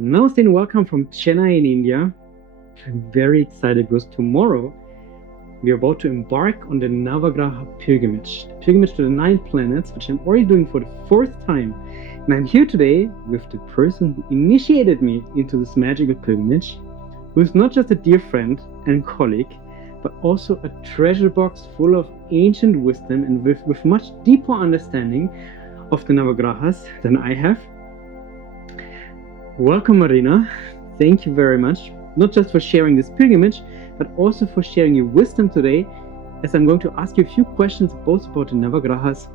Namaste and welcome from Chennai in India. I'm very excited because tomorrow we are about to embark on the Navagraha pilgrimage, the pilgrimage to the 9 planets, which I'm already doing for the 4th time. And I'm here today with the person who initiated me into this magical pilgrimage, who is not just a dear friend and colleague, but also a treasure box full of ancient wisdom and with much deeper understanding of the Navagrahas than I have. Welcome, Marina. Thank you very much, not just for sharing this pilgrimage, but also for sharing your wisdom today, as I'm going to ask you a few questions both about the Navagrahas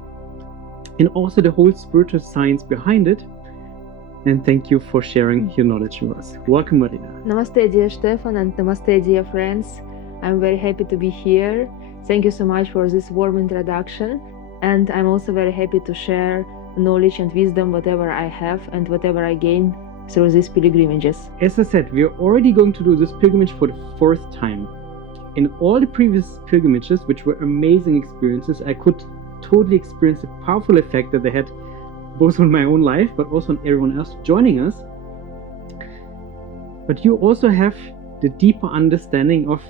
and also the whole spiritual science behind it. And thank you for sharing your knowledge with us. Welcome, Marina. Namaste, dear Stephan, and namaste, dear friends. I'm very happy to be here. Thank you so much for this warm introduction. And I'm also very happy to share knowledge and wisdom, whatever I have and whatever I gain through these pilgrimages. As I said, we are already going to do this pilgrimage for the 4th time. In all the previous pilgrimages, which were amazing experiences, I could totally experience the powerful effect that they had both on my own life, but also on everyone else joining us. But you also have the deeper understanding of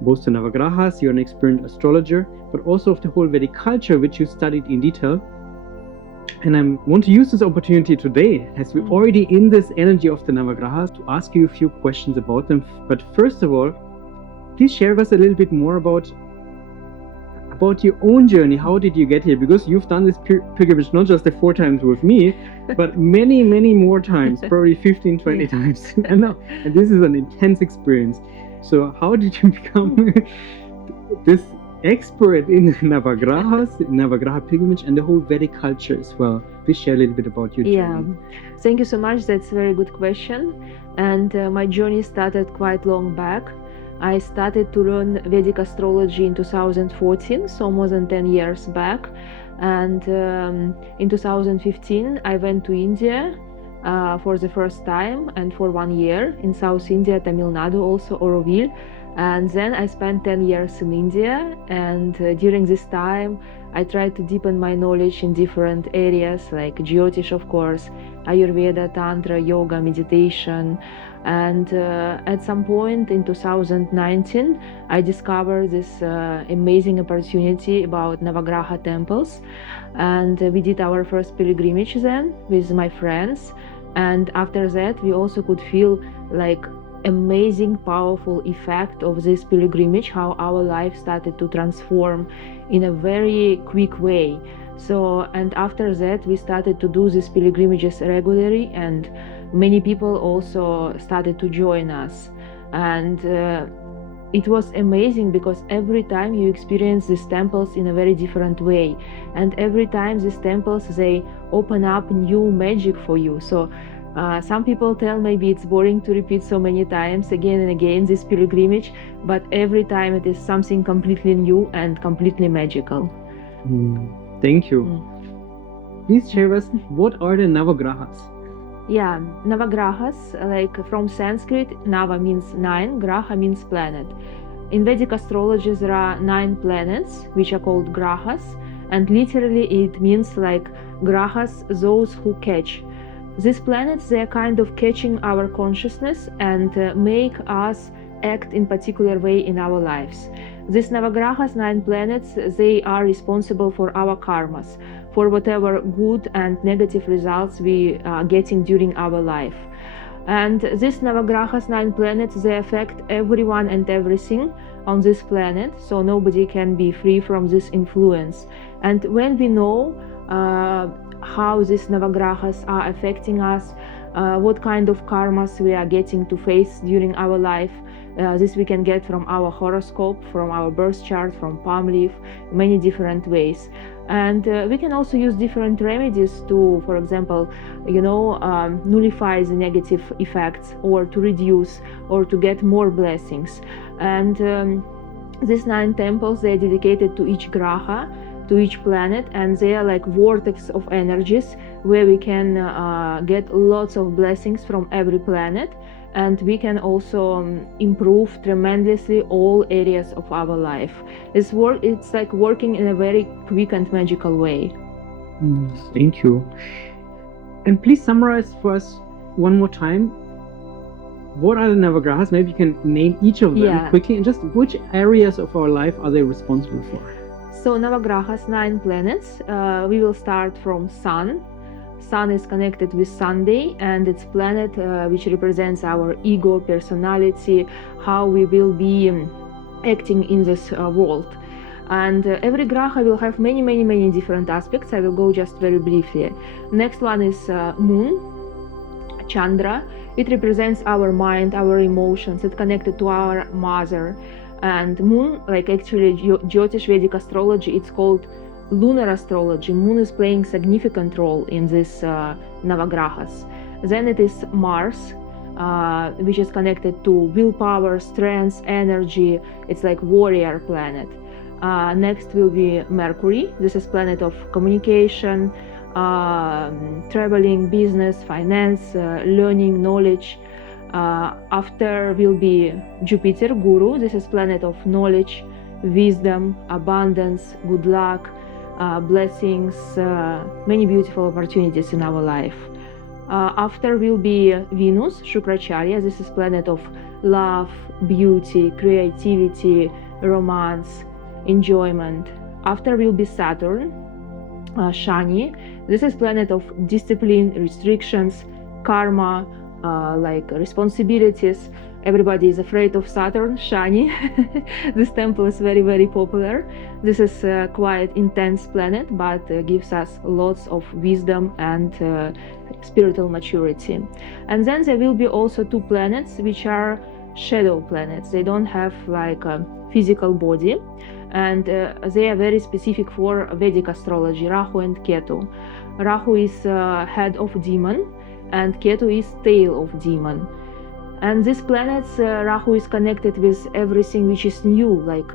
both the Navagrahas, you're an experienced astrologer, but also of the whole Vedic culture, which you studied in detail. And I want to use this opportunity today, as we're already in this energy of the Navagrahas, to ask you a few questions about them. But first of all, please share with us a little bit more about your own journey. How did you get here? Because you've done this pilgrimage not just the 4 times with me, but many, many more times, probably 15, 20 times. And this is an intense experience. So how did you become this expert in Navagrahas, Navagraha pilgrimage, and the whole Vedic culture as well? Please share a little bit about your journey. Yeah, thank you so much. That's a very good question. And my journey started quite long back. I started to learn Vedic astrology in 2014, so more than 10 years back. And in 2015, I went to India for the first time and for 1 year in South India, Tamil Nadu, also Auroville. And then I spent 10 years in India, and during this time I tried to deepen my knowledge in different areas like Jyotish, of course, Ayurveda, Tantra, Yoga, meditation. And at some point in 2019 I discovered this amazing opportunity about Navagraha temples, and we did our first pilgrimage then with my friends. And after that we also could feel like amazing powerful effect of this pilgrimage, how our life started to transform in a very quick way. So, and after that we started to do these pilgrimages regularly, and many people also started to join us. And it was amazing because every time you experience these temples in a very different way, and every time these temples, they open up new magic for you. So some people tell maybe it's boring to repeat so many times again and again this pilgrimage, but every time it is something completely new and completely magical. Thank you. Please share with us, what are the Navagrahas? Yeah, Navagrahas, like from Sanskrit, Nava means 9, Graha means planet. In Vedic astrology there are 9 planets, which are called Grahas, and literally it means like Grahas, those who catch. These planets, they are kind of catching our consciousness and make us act in particular way in our lives. These Navagrahas, 9 planets, they are responsible for our karmas, for whatever good and negative results we are getting during our life. And these Navagrahas, 9 planets, they affect everyone and everything on this planet, so nobody can be free from this influence. And when we know how these Navagrahas are affecting us, what kind of karmas we are getting to face during our life, this we can get from our horoscope, from our birth chart, from palm leaf, many different ways. And we can also use different remedies to, for example, nullify the negative effects, or to reduce, or to get more blessings. And these 9 temples, they are dedicated to each graha, to each planet, and they are like vortex of energies where we can get lots of blessings from every planet, and we can also improve tremendously all areas of our life. It's like working in a very quick and magical way. Thank you. And please summarize for us one more time, what are the Navagrahas? Maybe you can name each of them quickly, and just which areas of our life are they responsible for? So Navagrahas, 9 planets. We will start from Sun. Sun is connected with Sunday, and it's planet which represents our ego, personality, how we will be acting in this world. And every graha will have many different aspects. I will go just very briefly. Next one is Moon, Chandra. It represents our mind, our emotions. It's connected to our mother. And Moon, like actually Jyotish Vedic Astrology, it's called lunar astrology. Moon is playing significant role in this Navagrahas. Then it is Mars, which is connected to willpower, strength, energy. It's like warrior planet. Next will be Mercury. This is planet of communication, traveling, business, finance, learning, knowledge. After will be Jupiter, Guru. This is planet of knowledge, wisdom, abundance, good luck, blessings, many beautiful opportunities in our life. After will be Venus, Shukracharya. This is planet of love, beauty, creativity, romance, enjoyment. After will be Saturn, Shani. This is planet of discipline, restrictions, karma, like responsibilities. Everybody is afraid of Saturn, Shani. This temple is very popular. This is a quite intense planet, but gives us lots of wisdom and spiritual maturity. And then there will be also 2 planets which are shadow planets. They don't have like a physical body, and they are very specific for Vedic astrology, Rahu and Ketu. Rahu is head of demon, and Ketu is tail of demon. And these planets, Rahu is connected with everything which is new, like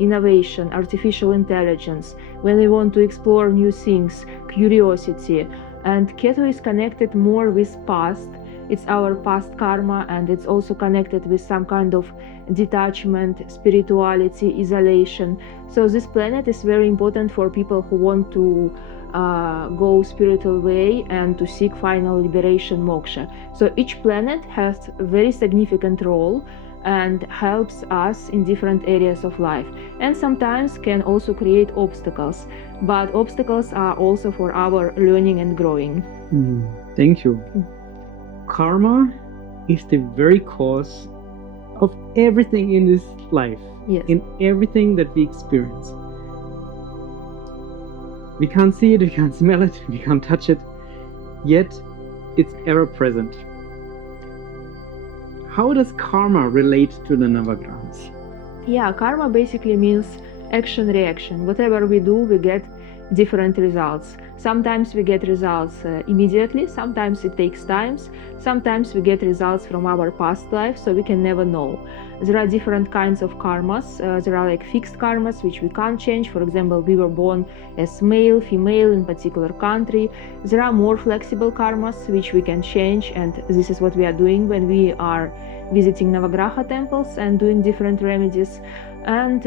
innovation, artificial intelligence, when we want to explore new things, curiosity. And Ketu is connected more with past. It's our past karma, and it's also connected with some kind of detachment, spirituality, isolation. So this planet is very important for people who want to go spiritual way and to seek final liberation, moksha. So each planet has a very significant role and helps us in different areas of life, and sometimes can also create obstacles, but obstacles are also for our learning and growing. Thank you. Karma is the very cause of everything in this life, in everything that we experience. We can't see it, we can't smell it, we can't touch it, yet it's ever present. How does karma relate to the Navagrahas? Yeah, karma basically means action-reaction. Whatever we do, we get different results. Sometimes we get results immediately, sometimes it takes time, sometimes we get results from our past life, so we can never know. There are different kinds of karmas. There are like fixed karmas which we can't change. For example, we were born as male, female in particular country. There are more flexible karmas which we can change, and this is what we are doing when we are visiting Navagraha temples and doing different remedies. And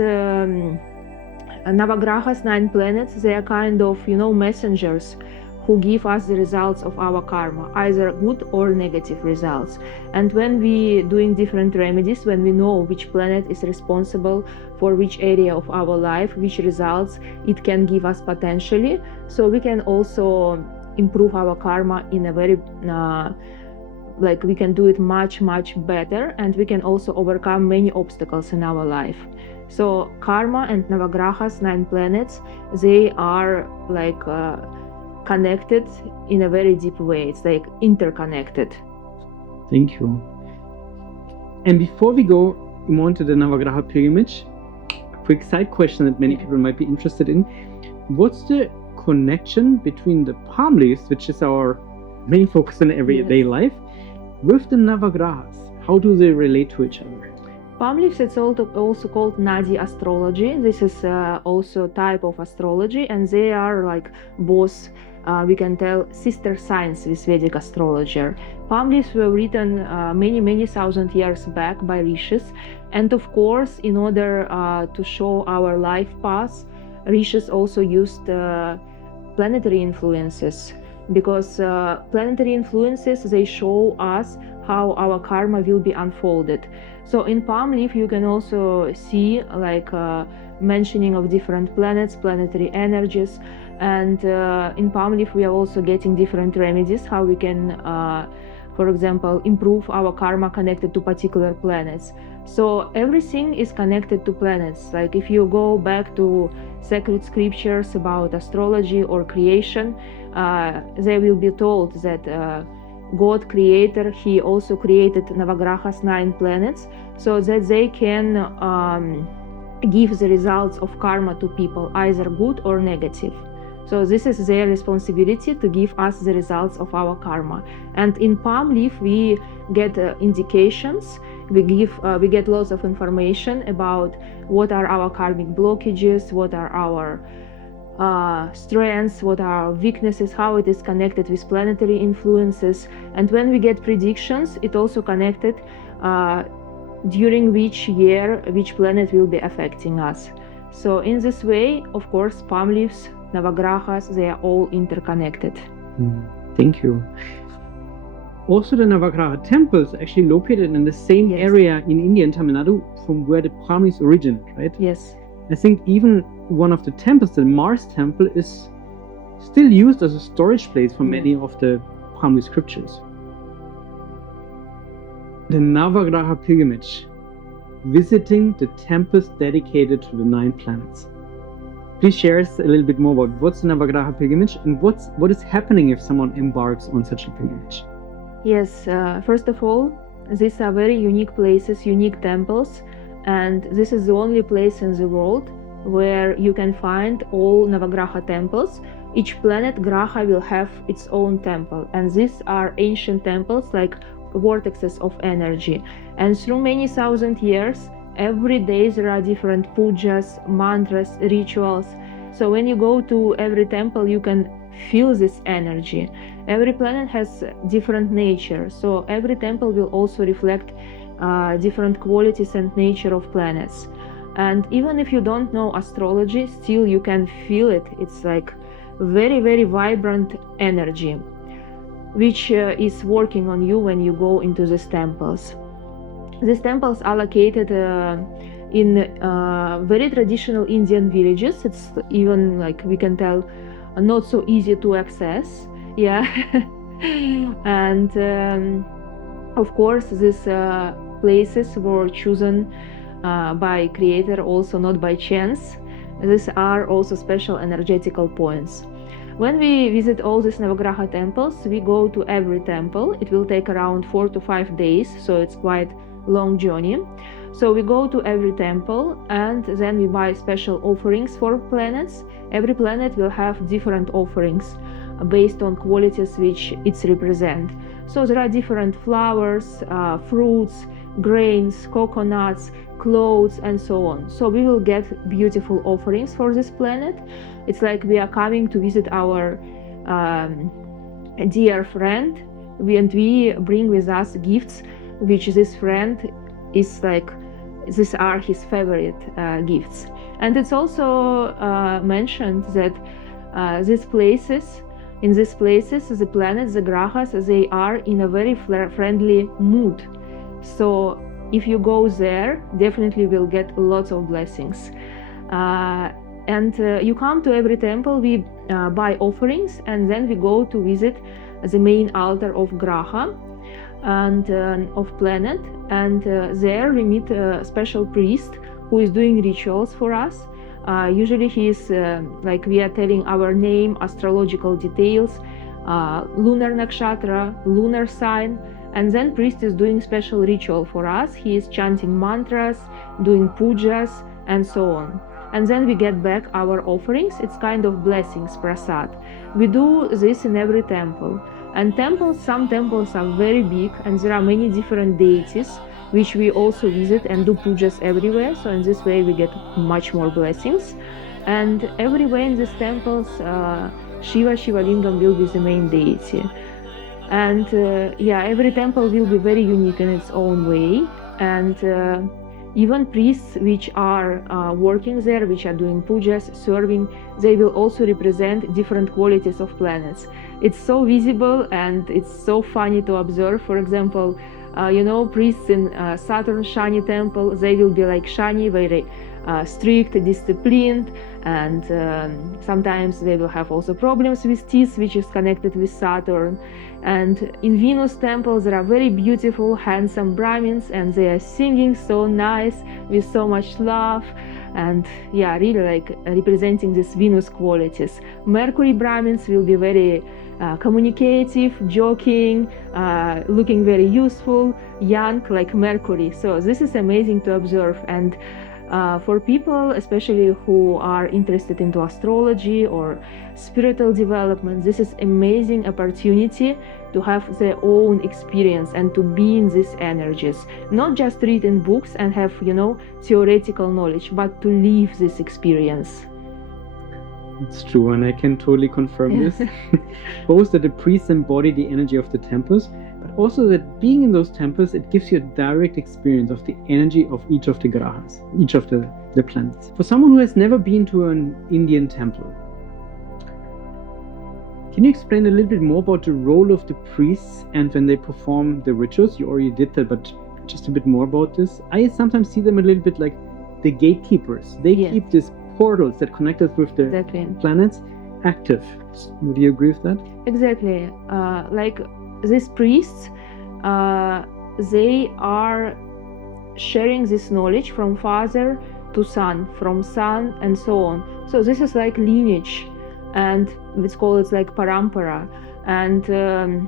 Navagrahas, 9 planets, they are kind of, messengers who give us the results of our karma, either good or negative results. And when we doing different remedies, when we know which planet is responsible for which area of our life, which results it can give us potentially, so we can also improve our karma in a very we can do it much better, and we can also overcome many obstacles in our life. So karma and Navagrahas, 9 planets, they are like connected in a very deep way. It's like interconnected. Thank you. And before we go more into the Navagraha pilgrimage, a quick side question that many people might be interested in. What's the connection between the palm leaves, which is our main focus in everyday life, with the Navagrahas? How do they relate to each other? Palm leaves, it's also called Nadi Astrology. This is also a type of astrology, and they are like both, we can tell, sister signs with Vedic astrology. Palm leaves were written many thousand years back by rishis, and of course, in order to show our life path, rishis also used planetary influences because planetary influences, they show us how our karma will be unfolded. So in palm leaf you can also see like mentioning of different planets, planetary energies, and in palm leaf we are also getting different remedies how we can for example improve our karma connected to particular planets. So everything is connected to planets. Like if you go back to sacred scriptures about astrology or creation, they will be told that God creator, he also created Navagrahas, 9 planets, so that they can give the results of karma to people, either good or negative. So this is their responsibility to give us the results of our karma. And in palm leaf we get indications, we get lots of information about what are our karmic blockages, what are our strengths, what are our weaknesses, how it is connected with planetary influences. And when we get predictions, it also connected during which year which planet will be affecting us. So in this way, of course, palm leaves, Navagrahas, they are all interconnected. Thank you. Also, the Navagraha temples are actually located in the same area in India and Tamil Nadu from where the palm leaves originate, right? Yes. I think even one of the temples, the Mars temple, is still used as a storage place for many of the palm leaf scriptures. The Navagraha pilgrimage, visiting the temples dedicated to the 9 planets. Please share us a little bit more about what's the Navagraha pilgrimage and what is happening if someone embarks on such a pilgrimage. Yes, first of all, these are very unique places, unique temples, and this is the only place in the world where you can find all Navagraha temples. Each planet Graha will have its own temple, and these are ancient temples like vortexes of energy. And through many thousand years, every day there are different pujas, mantras, rituals. So when you go to every temple, you can feel this energy. Every planet has different nature, so every temple will also reflect different qualities and nature of planets. And even if you don't know astrology, still you can feel it. It's like very, very vibrant energy which is working on you when you go into these temples. These temples are located in very traditional Indian villages. It's even, like we can tell, not so easy to access. Yeah. And of course these places were chosen by Creator, also not by chance. These are also special energetical points. When we visit all these Navagraha temples, we go to every temple. It will take around 4 to 5 days, so it's quite long journey. So we go to every temple and then we buy special offerings for planets. Every planet will have different offerings based on qualities which it represents. So there are different flowers, fruits, grains, coconuts, clothes, and so on. So we will get beautiful offerings for this planet. It's like we are coming to visit our dear friend, and we bring with us gifts which this friend is like, these are his favorite gifts. And it's also mentioned that in these places, the planets, the grahas, they are in a very friendly mood. So if you go there, definitely will get lots of blessings. And you come to every temple, we buy offerings, and then we go to visit the main altar of Graha and of planet. And there we meet a special priest who is doing rituals for us. Usually he is like we are telling our name, astrological details, lunar nakshatra, lunar sign, and then priest is doing special ritual for us. He is chanting mantras, doing pujas, and so on. And then we get back our offerings. It's kind of blessings, prasad. We do this in every temple. And temples, some temples are very big, and there are many different deities which we also visit and do pujas everywhere. So in this way we get much more blessings. And everywhere in these temples, Shiva Lingam will be the main deity. And every temple will be very unique in its own way. And even priests which are working there, which are doing pujas, serving, they will also represent different qualities of planets. It's so visible and it's so funny to observe. For example, priests in Saturn Shani temple, they will be like Shani, very strict, disciplined, and sometimes they will have also problems with teeth, which is connected with Saturn. And in Venus temple, there are very beautiful, handsome Brahmins, and they are singing so nice with so much love, and really like representing these Venus qualities. Mercury Brahmins will be very communicative, joking, looking very useful, young like Mercury. So this is amazing to observe. And for people, especially who are interested into astrology or spiritual development, this is amazing opportunity to have their own experience and to be in these energies. Not just read in books and have, theoretical knowledge, but to live this experience. It's true, and I can totally confirm this. Both that the priests embody the energy of the temples, but also that being in those temples, it gives you a direct experience of the energy of each of the grahas, each of the planets. For someone who has never been to an Indian temple, can you explain a little bit more about the role of the priests and when they perform the rituals? You already did that, but just a bit more about this. I sometimes see them a little bit like the gatekeepers. They keep these portals that connect us with the planets active. Would you agree with that? Exactly. Like these priests, they are sharing this knowledge from father to son, from son, and so on. So this is like lineage, and it's called like parampara. And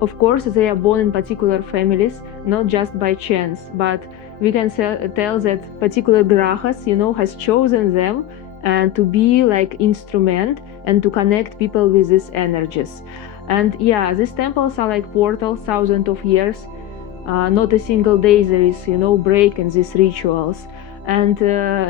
of course, they are born in particular families, not just by chance, but we can tell that particular grahas, has chosen them and to be like instrument and to connect people with these energies. And these temples are like portals, thousands of years. Not a single day there is, break in these rituals. And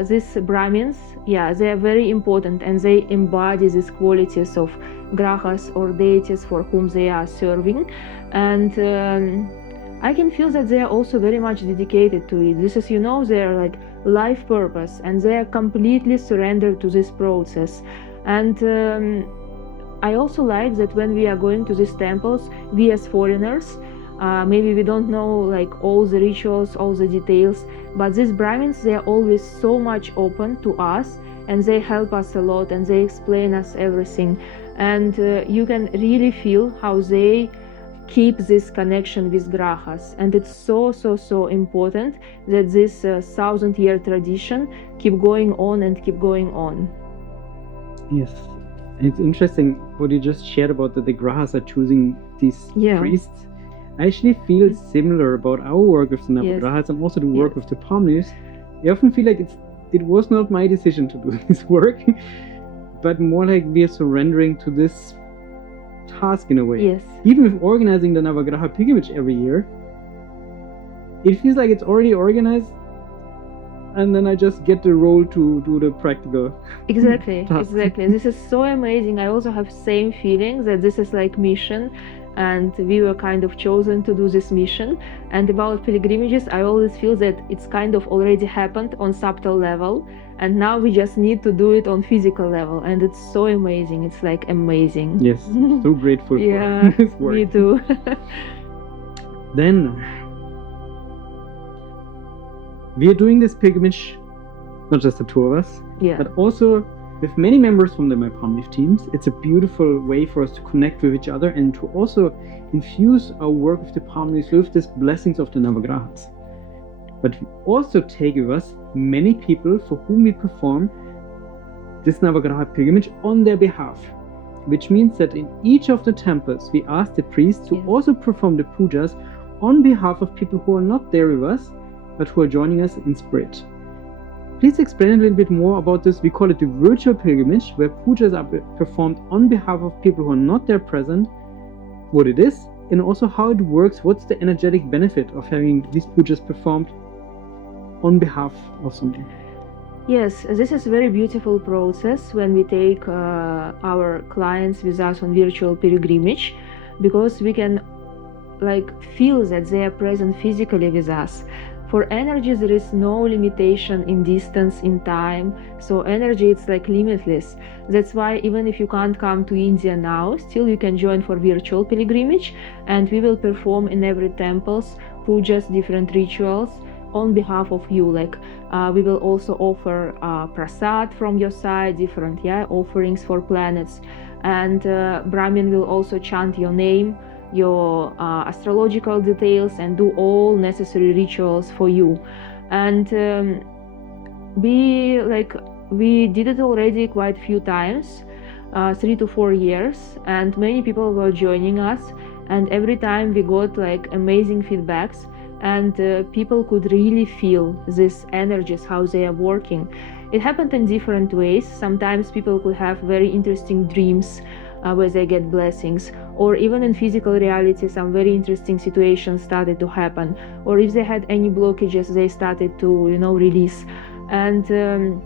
these Brahmins, they are very important, and they embody these qualities of grahas or deities for whom they are serving. And I can feel that they are also very much dedicated to it. This is, their like life purpose, and they are completely surrendered to this process. And I also like that when we are going to these temples, we as foreigners, maybe we don't know like all the rituals, all the details, but these Brahmins, they are always so much open to us, and they help us a lot, and they explain us everything. And you can really feel how they keep this connection with grahas, and it's so important that this 1,000-year tradition keep going on and keep going on. Yes, it's interesting what you just shared about that the grahas are choosing these priests. I actually feel similar about our work with the Navagrahas and also the work with the palm leaves. I often feel like it was not my decision to do this work, but more like we are surrendering to this task in a way. Yes. Even with organizing the Navagraha pilgrimage every year, it feels like it's already organized, and then I just get the role to do the practical. Exactly. This is so amazing. I also have same feeling that this is like mission, and we were kind of chosen to do this mission. And about pilgrimages, I always feel that it's kind of already happened on subtle level, and now we just need to do it on physical level, and it's so amazing. It's like amazing. Yes, so grateful for this work. Me too. Then we are doing this pilgrimage, not just the two of us, but also with many members from my palm leaf teams. It's a beautiful way for us to connect with each other and to also infuse our work with the palm leaves with these blessings of the Navagrahas. But we also take with us many people for whom we perform this Navagraha pilgrimage on their behalf, which means that in each of the temples we ask the priests to also perform the pujas on behalf of people who are not there with us, but who are joining us in spirit. Please explain a little bit more about this. We call it the virtual pilgrimage, where pujas are performed on behalf of people who are not there present, what it is, and also how it works. What's the energetic benefit of having these pujas performed on behalf of someone? Yes, this is a very beautiful process when we take our clients with us on virtual pilgrimage, because we can like feel that they are present physically with us. For energy, there is no limitation in distance, in time. So energy, it's like limitless. That's why even if you can't come to India now, still you can join for virtual pilgrimage, and we will perform in every temples, pujas, different rituals on behalf of you. Like we will also offer prasad from your side, different offerings for planets, and Brahmin will also chant your name, your astrological details, and do all necessary rituals for you. And we did it already quite a few times, 3 to 4 years, and many people were joining us, and every time we got like amazing feedbacks, and people could really feel these energies, how they are working. It happened in different ways. Sometimes people could have very interesting dreams where they get blessings, or even in physical reality some very interesting situations started to happen, or if they had any blockages, they started to release. And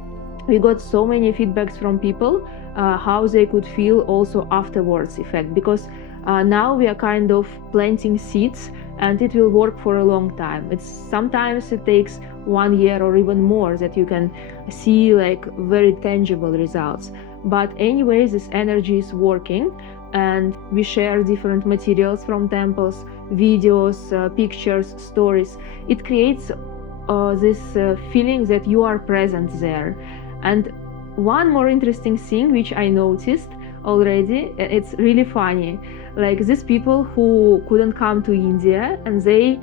we got so many feedbacks from people how they could feel also afterwards effect, because now we are kind of planting seeds, and it will work for a long time. Sometimes it takes 1 year or even more that you can see like very tangible results. But anyway, this energy is working, and we share different materials from temples, videos, pictures, stories. It creates this feeling that you are present there. And one more interesting thing which I noticed already, it's really funny. Like these people who couldn't come to India, and they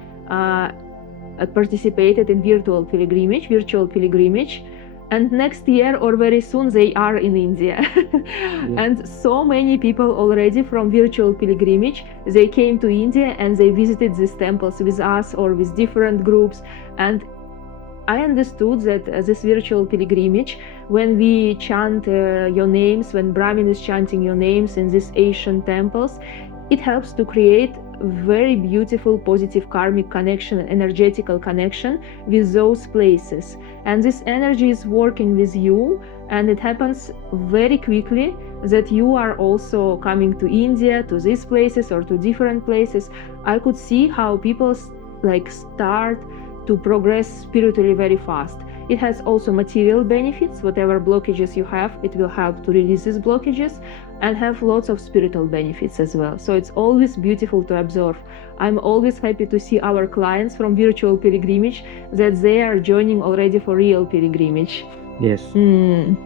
participated in virtual pilgrimage, and next year or very soon they are in India. And so many people already from virtual pilgrimage, they came to India and they visited these temples with us or with different groups. And I understood that this virtual pilgrimage, when we chant your names, when Brahmin is chanting your names in these ancient temples, it helps to create very beautiful positive karmic connection, energetical connection with those places. And this energy is working with you, and it happens very quickly that you are also coming to India, to these places or to different places. I could see how people start to progress spiritually very fast. It has also material benefits. Whatever blockages you have, it will help to release these blockages, and have lots of spiritual benefits as well. So it's always beautiful to observe. I'm always happy to see our clients from virtual pilgrimage that they are joining already for real pilgrimage. Yes. And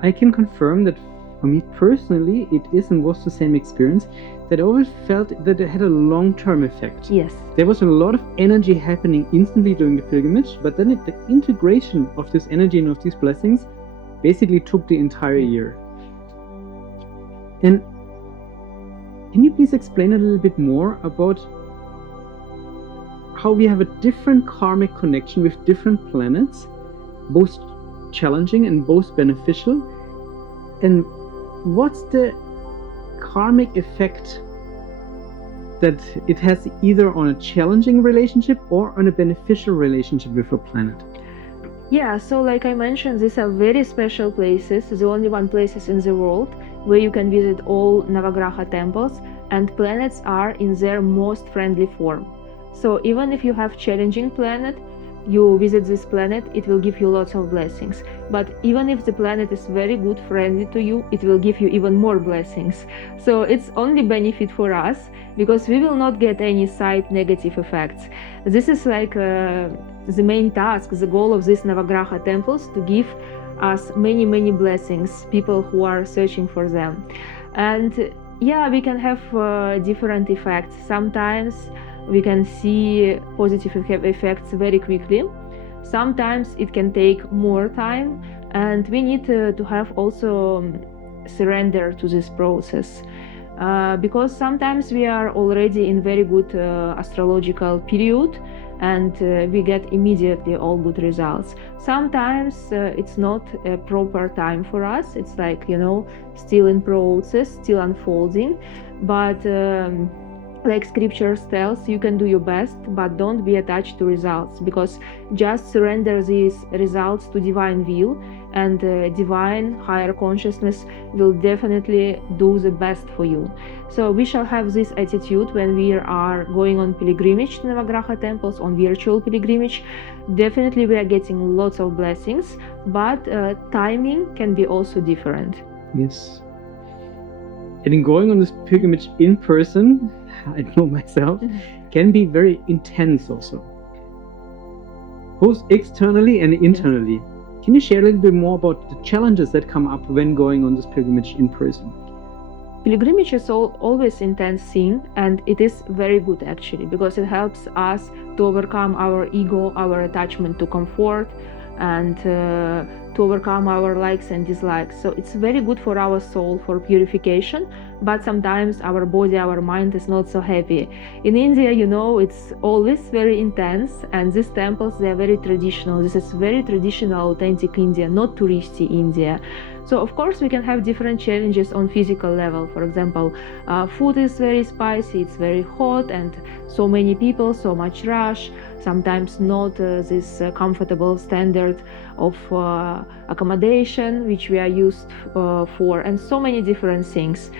I can confirm that for me personally, it is and was the same experience, that I always felt that it had a long-term effect. Yes. There was a lot of energy happening instantly during the pilgrimage, but then the integration of this energy and of these blessings basically took the entire year. And can you please explain a little bit more about how we have a different karmic connection with different planets, both challenging and both beneficial, and what's the karmic effect that it has either on a challenging relationship or on a beneficial relationship with a planet? Yeah, so like I mentioned, these are very special places, the only one places in the world where you can visit all Navagraha temples, and planets are in their most friendly form. So even if you have challenging planet, you visit this planet, it will give you lots of blessings. But even if the planet is very good, friendly to you, it will give you even more blessings. So it's only benefit for us, because we will not get any side negative effects. This is like the main task, the goal of these Navagraha temples, to give us many, many blessings, people who are searching for them. And yeah, we can have different effects. Sometimes we can see positive effects very quickly. Sometimes it can take more time, and we need to have also surrender to this process. Because sometimes we are already in very good astrological period, and we get immediately all good results. Sometimes it's not a proper time for us. It's like, still in process, still unfolding. But like scriptures tells, you can do your best, but don't be attached to results, because just surrender these results to divine will, and divine higher consciousness will definitely do the best for you. So we shall have this attitude when we are going on pilgrimage to Navagraha temples, on virtual pilgrimage. Definitely we are getting lots of blessings, but timing can be also different. Yes. And in going on this pilgrimage in person, I know myself, can be very intense also, both externally and internally. Can you share a little bit more about the challenges that come up when going on this pilgrimage in person? Pilgrimage is always intense thing, and it is very good actually, because it helps us to overcome our ego, our attachment to comfort, and to overcome our likes and dislikes. So it's very good for our soul, for purification, but sometimes our body, our mind is not so happy. In India, you know, it's always very intense, and these temples, they are very traditional. This is very traditional, authentic India, not touristy India. So of course we can have different challenges on physical level. For example, food is very spicy, it's very hot, and so many people, so much rush, sometimes not this comfortable standard of accommodation which we are used for, and so many different things.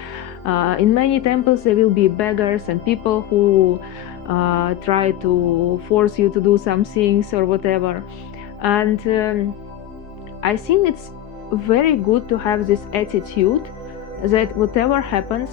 In many temples there will be beggars and people who try to force you to do some things or whatever. And I think it's very good to have this attitude that whatever happens,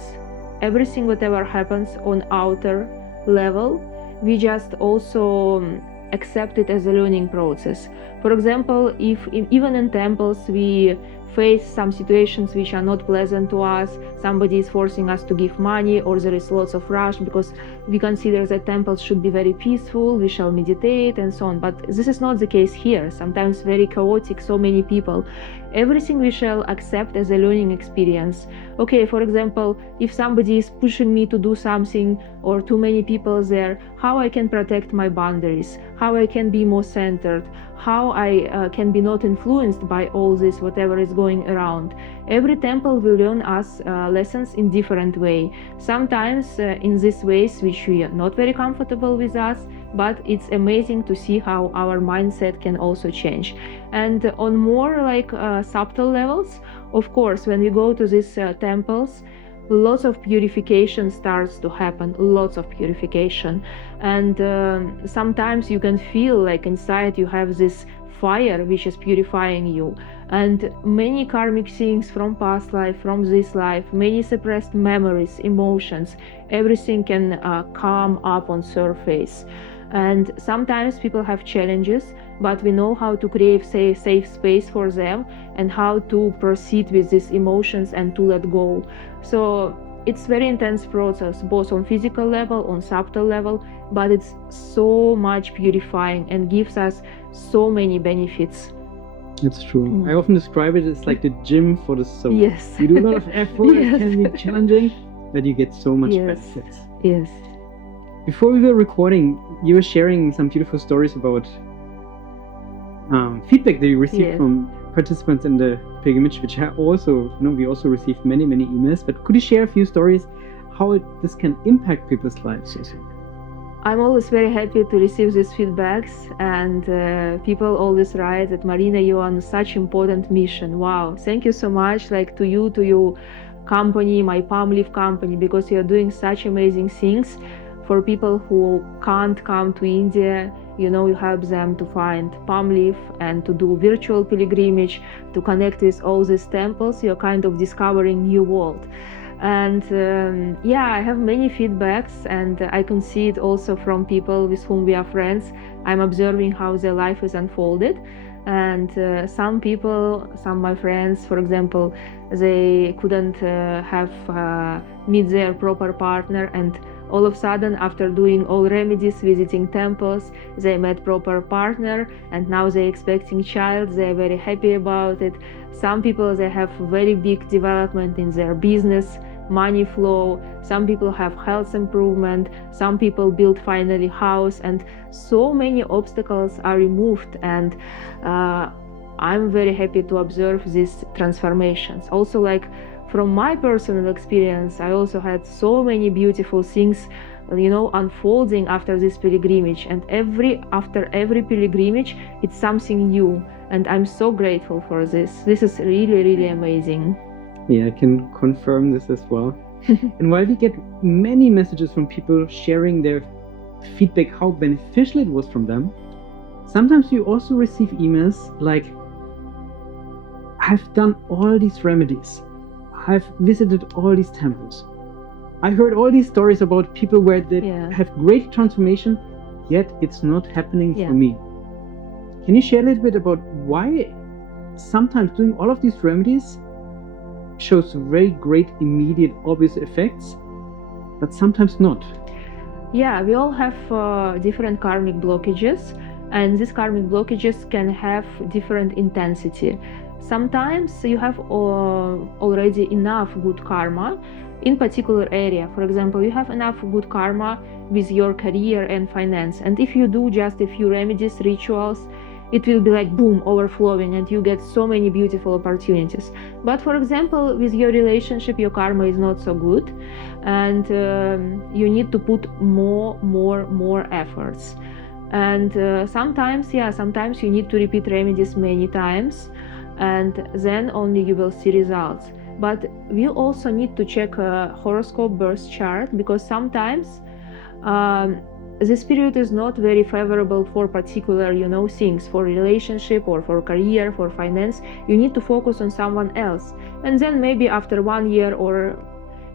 everything whatever happens on outer level, we just also accept it as a learning process. For example, if even in temples we face some situations which are not pleasant to us, somebody is forcing us to give money, or there is lots of rush because we consider that temples should be very peaceful, we shall meditate and so on. But this is not the case here. Sometimes very chaotic, so many people. Everything we shall accept as a learning experience. Okay, for example, if somebody is pushing me to do something, or too many people there, how I can protect my boundaries, how I can be more centered, how I can be not influenced by all this, whatever is going around. Every temple will learn us lessons in different way. Sometimes in these ways which we are not very comfortable with us, but it's amazing to see how our mindset can also change. And on more like subtle levels, of course, when we go to these temples, lots of purification starts to happen, lots of purification. And sometimes you can feel like inside you have this fire which is purifying you, and many karmic things from past life, from this life, many suppressed memories, emotions, everything can come up on surface. And sometimes people have challenges, but we know how to create safe space for them, and how to proceed with these emotions and to let go. So it's very intense process, both on physical level, on subtle level, but it's so much purifying and gives us so many benefits. It's true. I often describe it as like the gym for the soul. Yes. You do a lot of effort, Yes. it can be challenging, but you get so much Yes. benefits. Yes. Before we were recording, you were sharing some beautiful stories about feedback that you received Yes. from participants in the pilgrimage, which I also, we also received many emails. But could you share a few stories how this can impact people's lives also? I'm always very happy to receive these feedbacks, and people always write that, Marina, you're on such important mission. Wow, thank you so much, like to your company, my Palm Leaf company, because you're doing such amazing things for people who can't come to India. You help them to find palm leaf and to do virtual pilgrimage, to connect with all these temples. You're kind of discovering new world. And I have many feedbacks, and I can see it also from people with whom we are friends. I'm observing how their life is unfolded. And some people, some of my friends, for example, they couldn't meet their proper partner, and all of a sudden, after doing all remedies, visiting temples, they met proper partner, and now they're expecting child. They're very happy about it. Some people, they have very big development in their business, money flow. Some people have health improvement. Some people build finally house, and so many obstacles are removed. And I'm very happy to observe these transformations. Also, like from my personal experience, I also had so many beautiful things unfolding after this pilgrimage, and after every pilgrimage it's something new, and I'm so grateful for this. This is really, really amazing. Yeah, I can confirm this as well. And while we get many messages from people sharing their feedback, how beneficial it was from them, sometimes we also receive emails like, I've done all these remedies, I've visited all these temples, I heard all these stories about people where they have great transformation, yet it's not happening for me. Can you share a little bit about why sometimes doing all of these remedies shows very great immediate obvious effects, but sometimes not? Yeah, we all have different karmic blockages, and these karmic blockages can have different intensity. Sometimes you have already enough good karma in particular area. For example, you have enough good karma with your career and finance, and if you do just a few remedies, rituals, it will be like boom, overflowing, and you get so many beautiful opportunities. But for example, with your relationship, your karma is not so good, and you need to put more efforts. And sometimes you need to repeat remedies many times, and then only you will see results. But we also need to check a horoscope birth chart, because sometimes this period is not very favorable for particular, things, for relationship or for career, for finance. You need to focus on someone else. And then maybe after 1 year or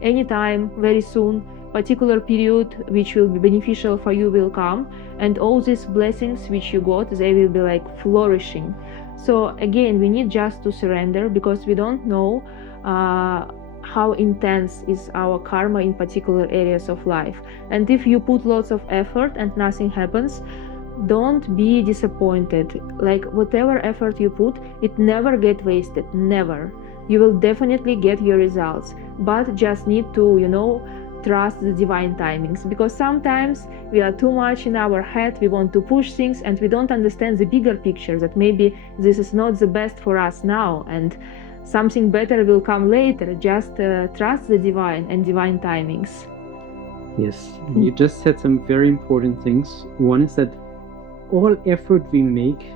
any time, very soon, particular period which will be beneficial for you will come, and all these blessings which you got, they will be like flourishing. So again, we need just to surrender, because we don't know how intense is our karma in particular areas of life. And if you put lots of effort and nothing happens, don't be disappointed. Like whatever effort you put, it never get wasted, never. You will definitely get your results, but just need to trust the divine timings, because sometimes we are too much in our head, we want to push things, and we don't understand the bigger picture, that maybe this is not the best for us now, and something better will come later. Just trust the divine and divine timings. Yes, you just said some very important things. One is that all effort we make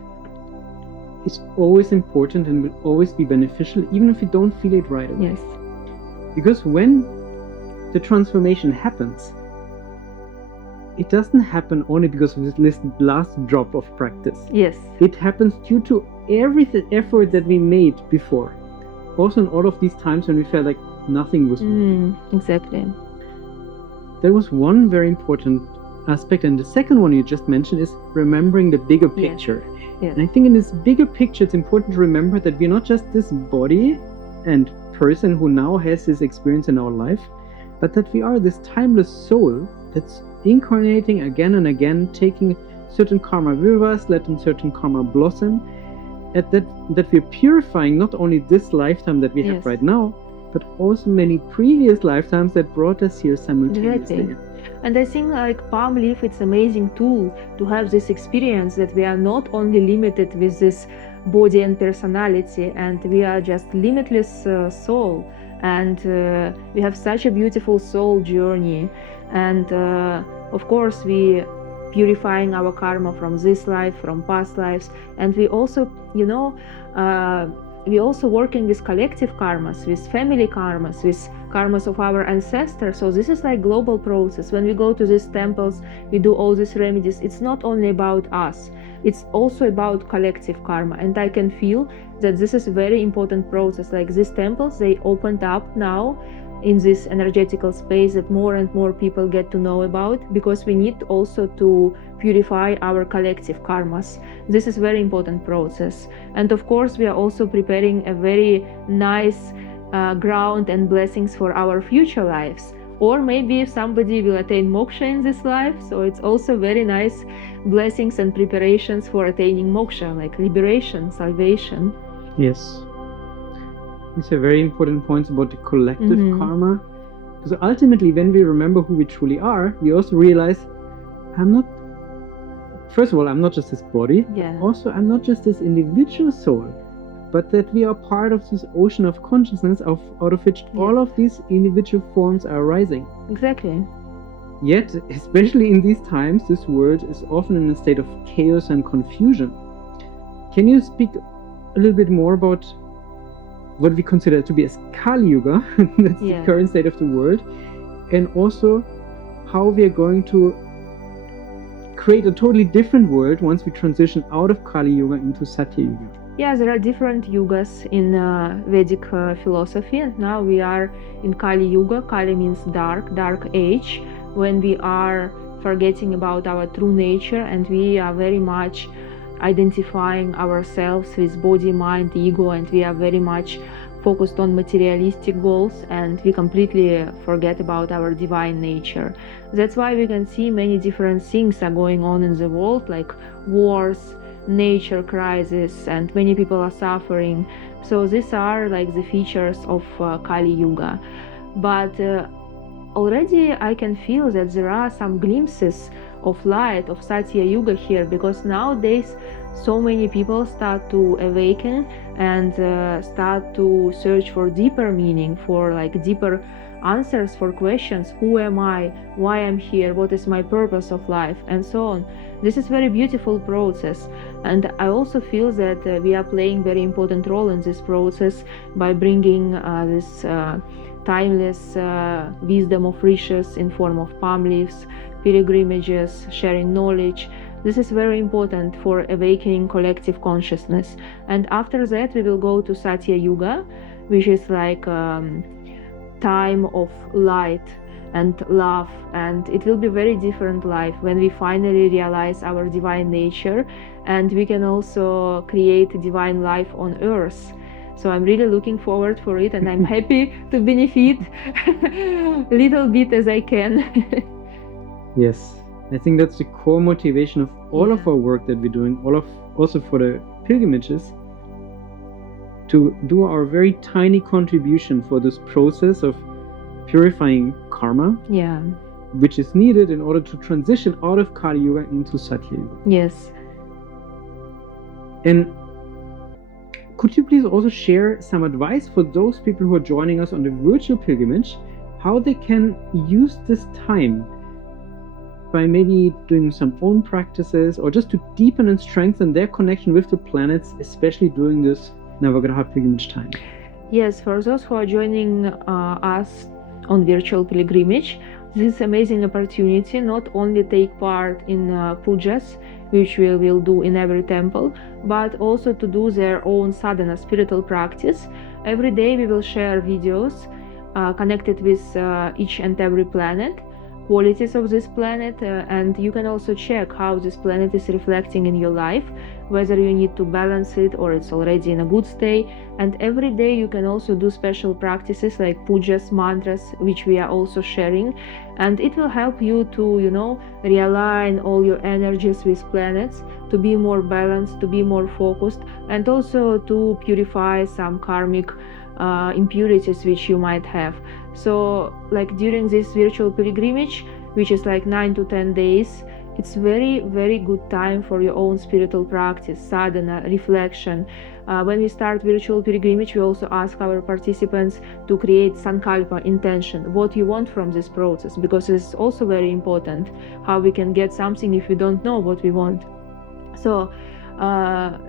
is always important and will always be beneficial, even if we don't feel it right away. Yes. Because when the transformation happens, it doesn't happen only because of this last drop of practice. Yes. It happens due to every effort that we made before. Also in all of these times when we felt like nothing was moving. Exactly. There was one very important aspect, and the second one you just mentioned is remembering the bigger picture. Yes. And I think in this bigger picture, it's important to remember that we're not just this body and person who now has this experience in our life, but that we are this timeless soul that's incarnating again and again, taking certain karma with us, letting certain karma blossom, that we're purifying not only this lifetime that we have right now, but also many previous lifetimes that brought us here simultaneously. Exactly. And I think like palm leaf, it's an amazing tool to have this experience, that we are not only limited with this body and personality, and we are just limitless soul, and we have such a beautiful soul journey, and of course we purifying our karma from this life, from past lives, and we also working with collective karmas, with family karmas, with karmas of our ancestors. So this is like global process. When we go to these temples, we do all these remedies, it's not only about us, it's also about collective karma. And I can feel that this is a very important process. Like these temples, they opened up now in this energetical space that more and more people get to know about, because we need also to purify our collective karmas. This is a very important process. And of course, we are also preparing a very nice ground and blessings for our future lives. Or maybe if somebody will attain moksha in this life, so it's also very nice blessings and preparations for attaining moksha, like liberation, salvation. Yes. These are very important points about the collective karma. Because ultimately, when we remember who we truly are, we also realize, first of all, I'm not just this body. Yeah. Also, I'm not just this individual soul, but that we are part of this ocean of consciousness out of which all of these individual forms are arising. Exactly. Yet, especially in these times, this world is often in a state of chaos and confusion. Can you speak a little bit more about what we consider to be as Kali Yuga, that's the current state of the world, and also how we are going to create a totally different world once we transition out of Kali Yuga into Satya Yuga? Yeah, there are different yugas in Vedic philosophy. Now we are in Kali Yuga. Kali means dark age, when we are forgetting about our true nature and we are very much identifying ourselves with body, mind, ego, and we are very much focused on materialistic goals and we completely forget about our divine nature. That's why we can see many different things are going on in the world, like wars, nature crisis, and many people are suffering. So these are like the features of Kali Yuga. But already I can feel that there are some glimpses of light of Satya Yuga here, because nowadays so many people start to awaken and start to search for deeper meaning, for like deeper answers for questions. Who am I? Why I'm here? What is my purpose of life? And so on. This is very beautiful process, and I also feel that we are playing very important role in this process by bringing this timeless wisdom of rishis in form of palm leaves, pilgrimages, sharing knowledge. This is very important for awakening collective consciousness. And after that we will go to Satya Yuga, which is like time of light and love, and it will be very different life when we finally realize our divine nature, and we can also create divine life on earth. So I'm really looking forward for it, and I'm happy to benefit little bit as I can. Yes, I think that's the core motivation of all of our work that we're doing, also for the pilgrimages, to do our very tiny contribution for this process of purifying karma, which is needed in order to transition out of Kali Yuga into Satya Yuga. Yes. And could you please also share some advice for those people who are joining us on the virtual pilgrimage, how they can use this time by maybe doing some own practices or just to deepen and strengthen their connection with the planets, especially during this Navagraha pilgrimage time? Yes, for those who are joining us on virtual pilgrimage, this is amazing opportunity not only take part in pujas, which we will do in every temple, but also to do their own sadhana, spiritual practice. Every day we will share videos connected with each and every planet, qualities of this planet, and you can also check how this planet is reflecting in your life, whether you need to balance it or it's already in a good state. And every day you can also do special practices like pujas, mantras, which we are also sharing, and it will help you to, realign all your energies with planets, to be more balanced, to be more focused, and also to purify some karmic impurities which you might have. So like during this virtual pilgrimage, which is like 9 to 10 days, it's very, very good time for your own spiritual practice, sadhana, reflection. When we start virtual pilgrimage, we also ask our participants to create sankalpa, intention, what you want from this process, because it's also very important how we can get something if we don't know what we want. So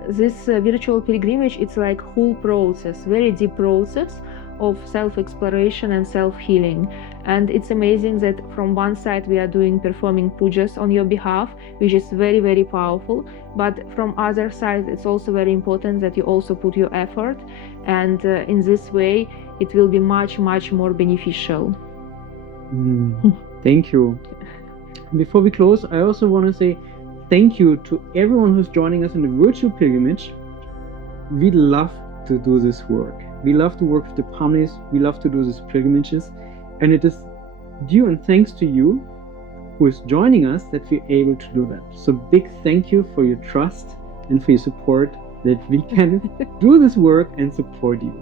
this virtual pilgrimage, it's like whole process, very deep process of self-exploration and self-healing. And it's amazing that from one side we are performing pujas on your behalf, which is very, very powerful, but from other side it's also very important that you also put your effort, and in this way it will be much, much more beneficial. Thank you. Before we close, I also want to say thank you to everyone who's joining us in the virtual pilgrimage. We love to do this work. We love to work with the palm leaves. We love to do these pilgrimages. And it is due and thanks to you who is joining us that we're able to do that. So big thank you for your trust and for your support that we can do this work and support you.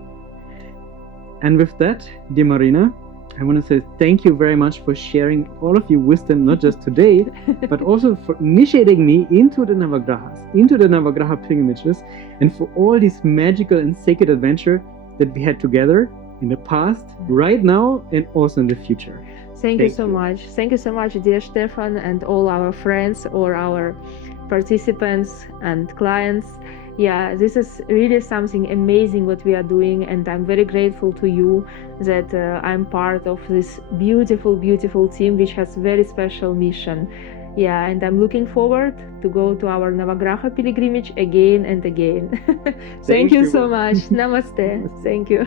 And with that, dear Marina, I want to say thank you very much for sharing all of your wisdom, not just today, but also for initiating me into the Navagrahas, into the Navagraha pilgrimages, and for all this magical and sacred adventure that we had together. in the past, right now, and also in the future. Thank you so much. Thank you so much, dear Stephan, and all our friends or our participants and clients. Yeah, this is really something amazing what we are doing, and I'm very grateful to you that I'm part of this beautiful, beautiful team which has very special mission. Yeah, and I'm looking forward to go to our Navagraha pilgrimage again and again. Thank you so much. Namaste. Thank you.